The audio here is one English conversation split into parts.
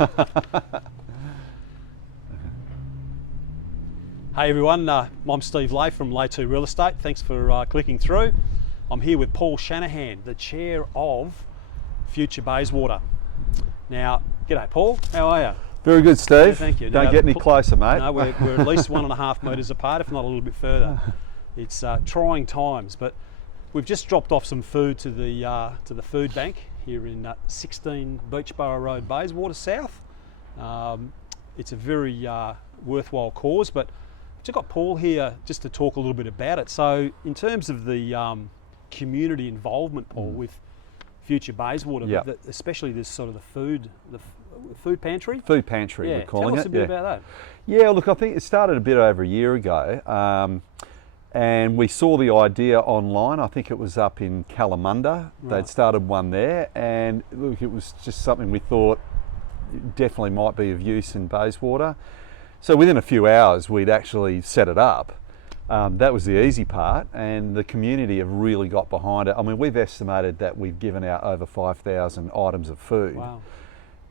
Hey everyone, I'm Steve Lay from Lay 2 Real Estate. Thanks for clicking through. I'm here with Paul Shanahan, the chair of Future Bayswater. Now, g'day Paul, how are you? Very good, Steve. Yeah, thank you. Don't now, get any closer, mate. No, we're at least 1.5 metres apart, if not a little bit further. It's trying times, but we've just dropped off some food to the food bank here in 16 Beachborough Road, Bayswater South. It's a very worthwhile cause, but I've got Paul here just to talk a little bit about it. So in terms of the community involvement, Paul, with Future Bayswater, Yep. especially this sort of the food pantry? Food pantry, Yeah, we're calling tell us it. a bit about that. Yeah, look, I think it started a bit over a year ago, and we saw the idea online. I think it was up in Kalamunda. Right. They'd started one there, and look, it was just something we thought definitely might be of use in Bayswater. So within a few hours, we'd actually set it up. That was the easy part, and the community have really got behind it. I mean, we've estimated that we've given out over 5,000 items of food. Wow.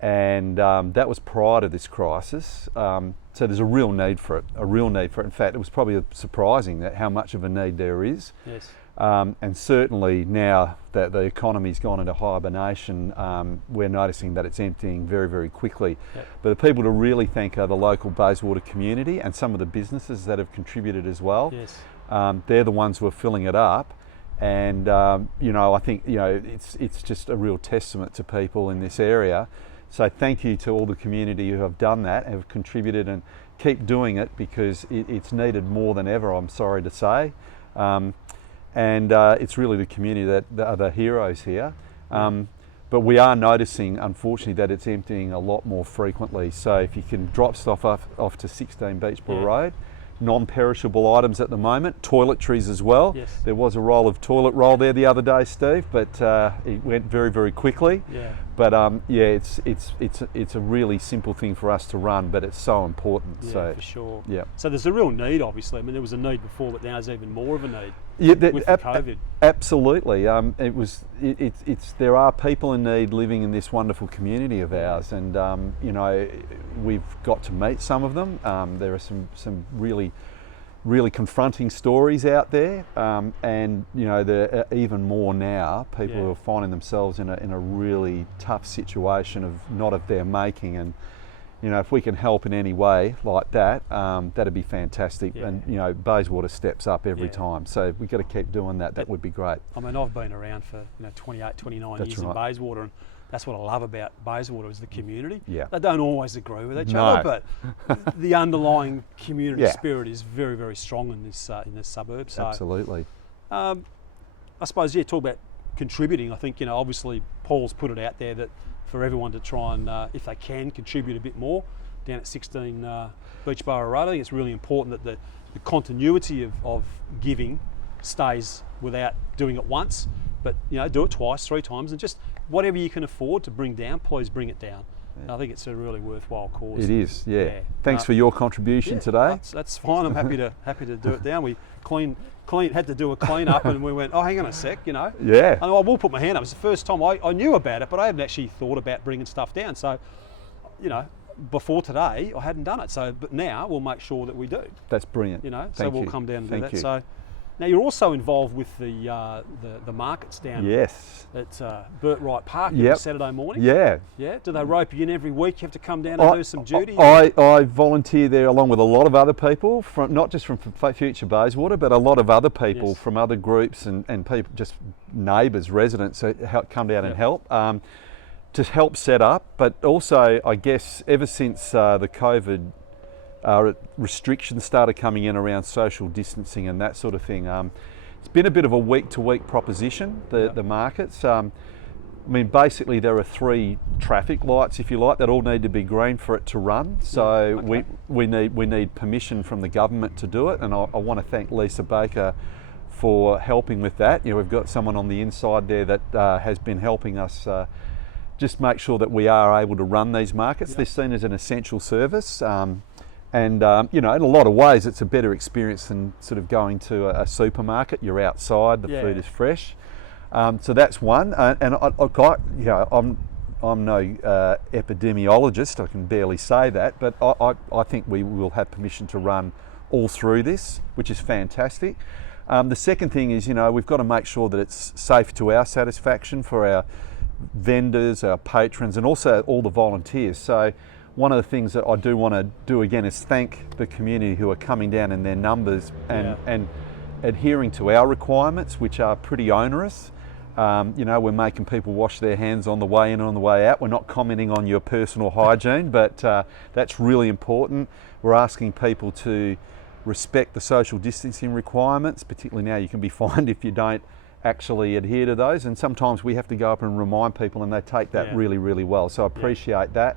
And that was prior to this crisis. So there's a real need for it, In fact, it was probably surprising that how much of a need there is. Yes. And certainly now that the economy's gone into hibernation, we're noticing that it's emptying very, very quickly. Yep. But the people to really thank are the local Bayswater community and some of the businesses that have contributed as well. Yes. They're the ones who are filling it up. And you know, I think it's just a real testament to people in this area. So thank you to all the community who have done that, have contributed, and keep doing it because it's needed more than ever, I'm sorry to say. And it's really the community that are the heroes here. But we are noticing, unfortunately, that it's emptying a lot more frequently. So if you can drop stuff off to 16 Beachborough Road, non-perishable items at the moment, toiletries as well. Yes. There was a roll of toilet roll there the other day, Steve, but it went very, very quickly. Yeah. But yeah, it's a really simple thing for us to run, but it's so important. Yeah, so for sure. yeah. So there's a real need, obviously. I mean, there was a need before, but now there's even more of a need. Yeah, with the COVID. Absolutely. There are people in need living in this wonderful community of ours, and you know, we've got to meet some of them. There are some really confronting stories out there, and you know, there are even more now. People who are finding themselves in a really tough situation of not of their making, and you know, if we can help in any way like that, that'd be fantastic. Yeah. And you know, Bayswater steps up every time, so we've got to keep doing that. That would be great. I mean, I've been around for 28, 29 That's years right. in Bayswater, and that's what I love about Bayswater is the community. Yeah. They don't always agree with each No. other, but the underlying community Yeah. spirit is very, very strong in this suburb. So, Absolutely. I suppose, talk about contributing. I think, obviously Paul's put it out there that for everyone to try and, if they can, contribute a bit more down at 16 Beachborough Road. I think it's really important that the continuity of giving stays without doing it once, but do it twice, 3 times, and just whatever you can afford to bring down, please bring it down. I think it's a really worthwhile cause. It is, yeah. Thanks for your contribution today. That's fine. I'm happy to do it down. We had to do a clean up, and we went, oh, hang on a sec, Yeah. And I will put my hand up. It's the first time I knew about it, but I hadn't actually thought about bringing stuff down. So, before today, I hadn't done it. So, but now we'll make sure that we do. That's brilliant. So we'll come down and do that. You. So, now you're also involved with the markets down at Bert Wright Park every Saturday morning. Yeah. Yeah. Do they rope you in every week? You have to come down and do some duty. I volunteer there along with a lot of other people, not just from Future Bayswater, but a lot of other people from other groups and people, just neighbours, residents, who come down and help. To help set up, but also, I guess, ever since the COVID restrictions started coming in around social distancing and that sort of thing, it's been a bit of a week-to-week proposition, the markets. I mean, basically there are 3 traffic lights, if you like, that all need to be green for it to run. So we need permission from the government to do it, and I want to thank Lisa Baker for helping with that. We've got someone on the inside there that has been helping us just make sure that we are able to run these markets. They're seen as an essential service. And in a lot of ways, it's a better experience than sort of going to a supermarket. You're outside, the food is fresh. So that's one. And I'm no epidemiologist. I can barely say that, but I think we will have permission to run all through this, which is fantastic. The second thing is, we've got to make sure that it's safe to our satisfaction for our vendors, our patrons, and also all the volunteers. So one of the things that I do want to do again is thank the community who are coming down in their numbers and adhering to our requirements, which are pretty onerous. We're making people wash their hands on the way in and on the way out. We're not commenting on your personal hygiene, but that's really important. We're asking people to respect the social distancing requirements, particularly now you can be fined if you don't actually adhere to those, and sometimes we have to go up and remind people, and they take that really, really well. So I appreciate that.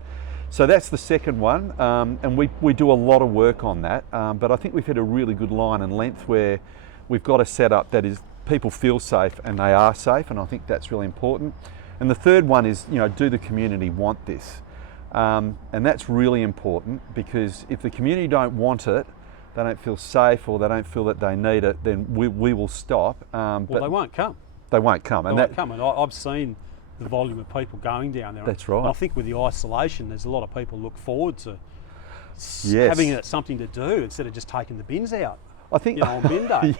So that's the second one, and we do a lot of work on that, but I think we've hit a really good line and length where we've got a setup that is people feel safe and they are safe, and I think that's really important. And the third one is, do the community want this? And that's really important, because if the community don't want it, they don't feel safe, or they don't feel that they need it, then we will stop. Well, they won't come. They won't come. And I've seen the volume of people going down there. That's right. And I think with the isolation, there's a lot of people look forward to having it something to do instead of just taking the bins out. I think on bin day.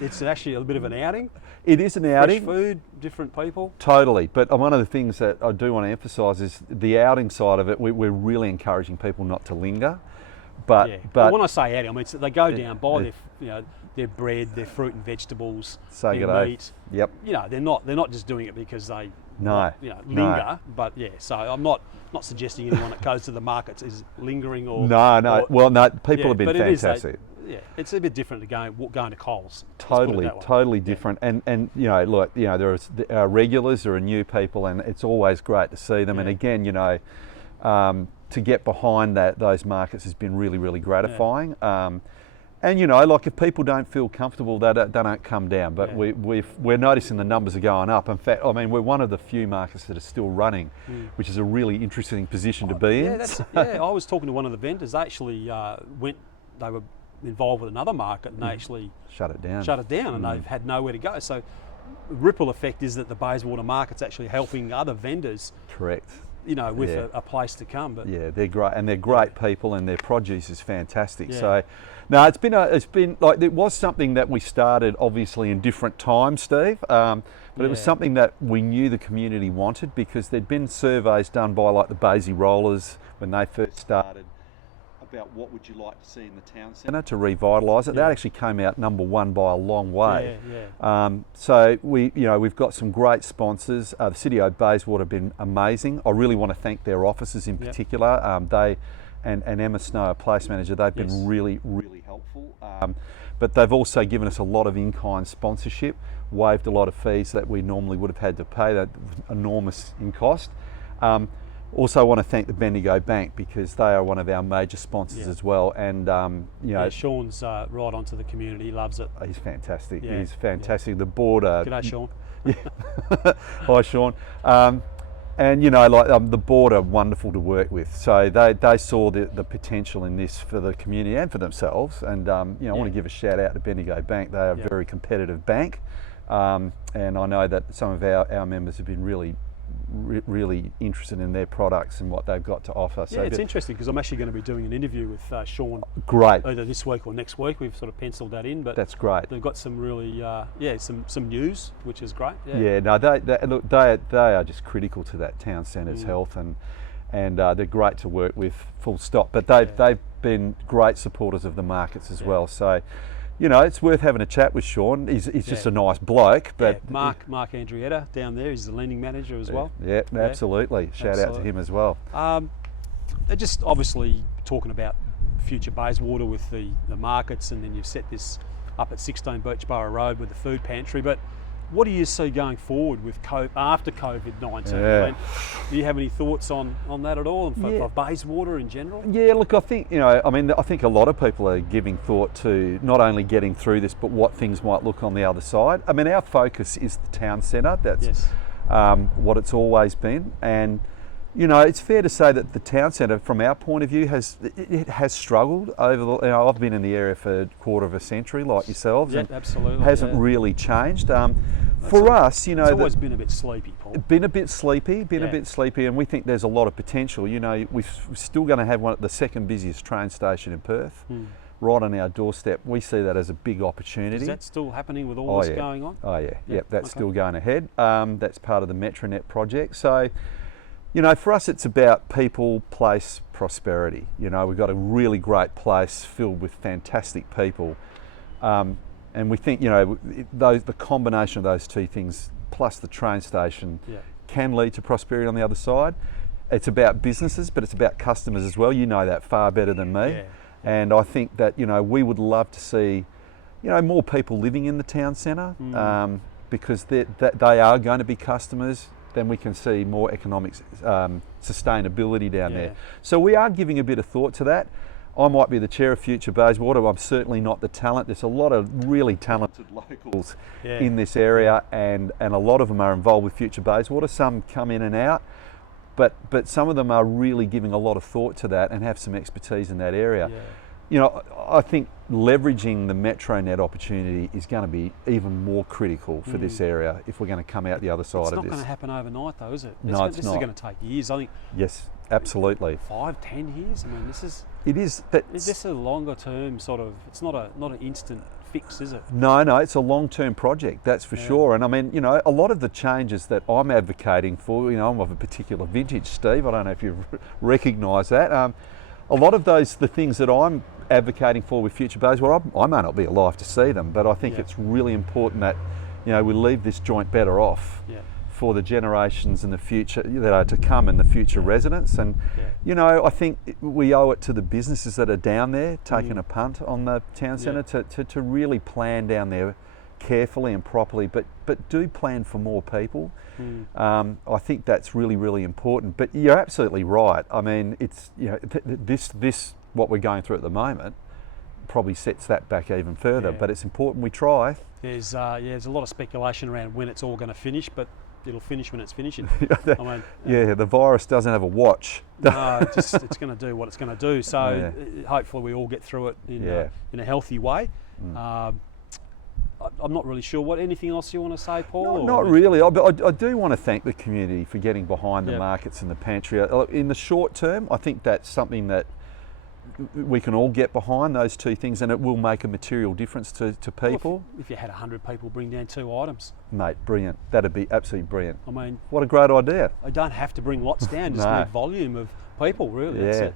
It's actually a bit of an outing. It is an outing. Fresh food, different people. Totally. But one of the things that I do want to emphasise is the outing side of it. We're really encouraging people not to linger. But when I say outing, I mean they go down, buy their bread, their fruit and vegetables, their meat. Yep. They're not just doing it because they linger. No. But so I'm not suggesting anyone that goes to the markets is lingering or people have been fantastic. It's a bit different to going to Coles. Totally different. And look, there are regulars, there are new people, and it's always great to see them. And again, to get behind those markets has been really, really gratifying. And if people don't feel comfortable, they don't come down. But we're noticing the numbers are going up. In fact, we're one of the few markets that are still running, which is a really interesting position to be in. I was talking to one of the vendors. They actually they were involved with another market, and they actually shut it down, and they've had nowhere to go. So the ripple effect is that the Bayswater market's actually helping other vendors. Correct. With a place to come. But they're great, and they're great people, and their produce is fantastic. So, no, it was something that we started obviously in different times, Steve. But it was something that we knew the community wanted, because there'd been surveys done by the Baysy Rollers when they first started about what would you like to see in the town centre to revitalise it. That actually came out number one by a long way. So we've got some great sponsors. The City of Bayswater have been amazing. I really want to thank their officers in particular. They and Emma Snow, our place manager, they've been really, really helpful. But they've also given us a lot of in-kind sponsorship, waived a lot of fees that we normally would have had to pay, that enormous in cost. Also want to thank the Bendigo Bank, because they are one of our major sponsors as well. And Sean's right onto the community. He loves it. He's fantastic. He's fantastic. The board. G'day, Sean. Hi, Sean. And the board are wonderful to work with. So they saw the potential in this for the community and for themselves. And I want to give a shout out to Bendigo Bank. They are a very competitive bank, and I know that some of our members have been really interested in their products and what they've got to offer. So it's interesting, because I'm actually going to be doing an interview with Sean. Great. Either this week or next week. We've sort of penciled that in. But that's great. They've got some really some news, which is great. They are just critical to that town centre's health, and they're great to work with, full stop. But they've been great supporters of the markets as well. So it's worth having a chat with Sean. He's just a nice bloke. But Mark Andrietta down there, he's the lending manager as well. Absolutely. Shout out to him as well. They're just obviously talking about Future Bayswater with the markets, and then you've set this up at 16 Beachborough Road with the food pantry. But what do you see going forward with after COVID-19? Do you have any thoughts on that at all, and for Bayswater in general? Yeah, look, I think I think a lot of people are giving thought to not only getting through this, but what things might look on the other side. Our focus is the town centre. That's what it's always been, and it's fair to say that the town centre, from our point of view, has struggled over the. I've been in the area for a quarter of a century, like yourselves, and absolutely, hasn't really changed. For us, you know, it's always been a bit sleepy, Paul. Been a bit sleepy, and we think there's a lot of potential. You know, we're still going to have the second busiest train station in Perth, right on our doorstep. We see that as a big opportunity. Is that still happening with all this going on? Oh yeah, yep, that's still going ahead. That's part of the METRONET project. So, you know, for us it's about people, place, prosperity. You know, we've got a really great place filled with fantastic people. And we think, you know, the combination of those two things, plus the train station, can lead to prosperity on the other side. It's about businesses, but it's about customers as well. You know that far better than me. Yeah. And I think that, you know, we would love to see, you know, more people living in the town centre, because they are going to be customers. Then we can see more economic sustainability down there. So we are giving a bit of thought to that. I might be the chair of Future Bayswater. I'm certainly not the talent. There's a lot of really talented locals in this area, and a lot of them are involved with Future Bayswater. Some come in and out, but some of them are really giving a lot of thought to that and have some expertise in that area. You know, I think leveraging the METRONET opportunity is going to be even more critical for this area if we're going to come out the of It's this. not going to happen overnight though, is it? No, this is going to take years. I think. Yes, absolutely. 5-10 years. I mean, this is. It is. Is this a longer term sort of? It's not an instant fix, is it? No, it's a long-term project, that's for sure. And I mean, you know, a lot of the changes that I'm advocating for, you know, I'm of a particular vintage, Steve. I don't know if you recognise that. A lot of the things that I'm advocating for with Future Bayswater, I may not be alive to see them, but I think it's really important that, you know, we leave this joint better off for the generations in the future that are to come and the future residents. And you know, I think we owe it to the businesses that are down there taking a punt on the town centre to really plan down there carefully and properly, but do plan for more people. I think that's really, really important. But you're absolutely right. I mean, it's, you know, this what we're going through at the moment probably sets that back even further. But it's important we try. There's a lot of speculation around when it's all going to finish, but it'll finish when it's finishing. I mean, the virus doesn't have a watch. No, it's going to do what it's going to do. So hopefully we all get through it in a healthy way. I'm not really sure. Anything else you want to say, Paul? Not really. I do want to thank the community for getting behind the markets and the pantry. In the short term, I think that's something that we can all get behind, those two things, and it will make a material difference to people. Well, if you had 100 people bring down 2 items. Mate, brilliant. That'd be absolutely brilliant. I mean, what a great idea. I don't have to bring lots down, just need volume of people, really. That's it.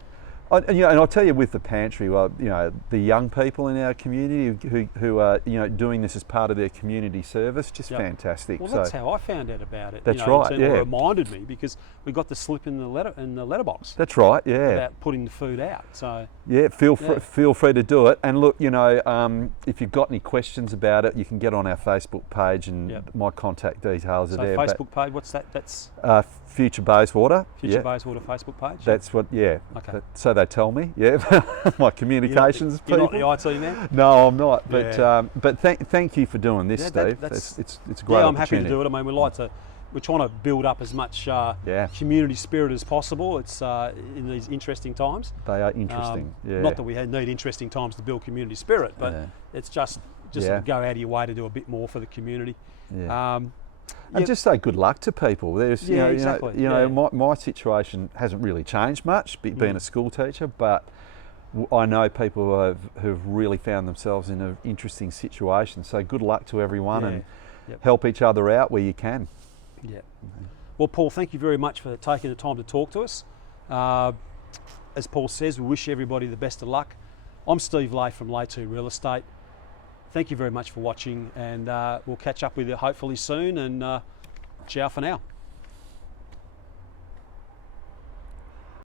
And I'll tell you, with the pantry, well, you know, the young people in our community who are, you know, doing this as part of their community service, just fantastic. Well, that's how I found out about it. That's right. It reminded me because we got the slip in the letterbox. That's right. About putting the food out. So feel free to do it. And look, you know, if you've got any questions about it, you can get on our Facebook page, and my contact details are there. So Facebook page, what's that? That's Future Bayswater. Future Bayswater Facebook page. That's what. Okay. So they tell me. My communications you're people. Not the IT man. No, I'm not. But thank you for doing this, Steve. It's a great I'm opportunity. happy to do it. I mean, we're trying to build up as much community spirit as possible. It's in these interesting times. They are interesting. Not that we need interesting times to build community spirit, but it's just go out of your way to do a bit more for the community. And just say good luck to people. There's, exactly. My situation hasn't really changed much, being a school teacher, but I know people who've really found themselves in an interesting situation. So good luck to everyone, and help each other out where you can. Yeah. Well, Paul, thank you very much for taking the time to talk to us. As Paul says, we wish everybody the best of luck. I'm Steve Lay from Lay 2 Real Estate. Thank you very much for watching, and we'll catch up with you hopefully soon, and ciao for now.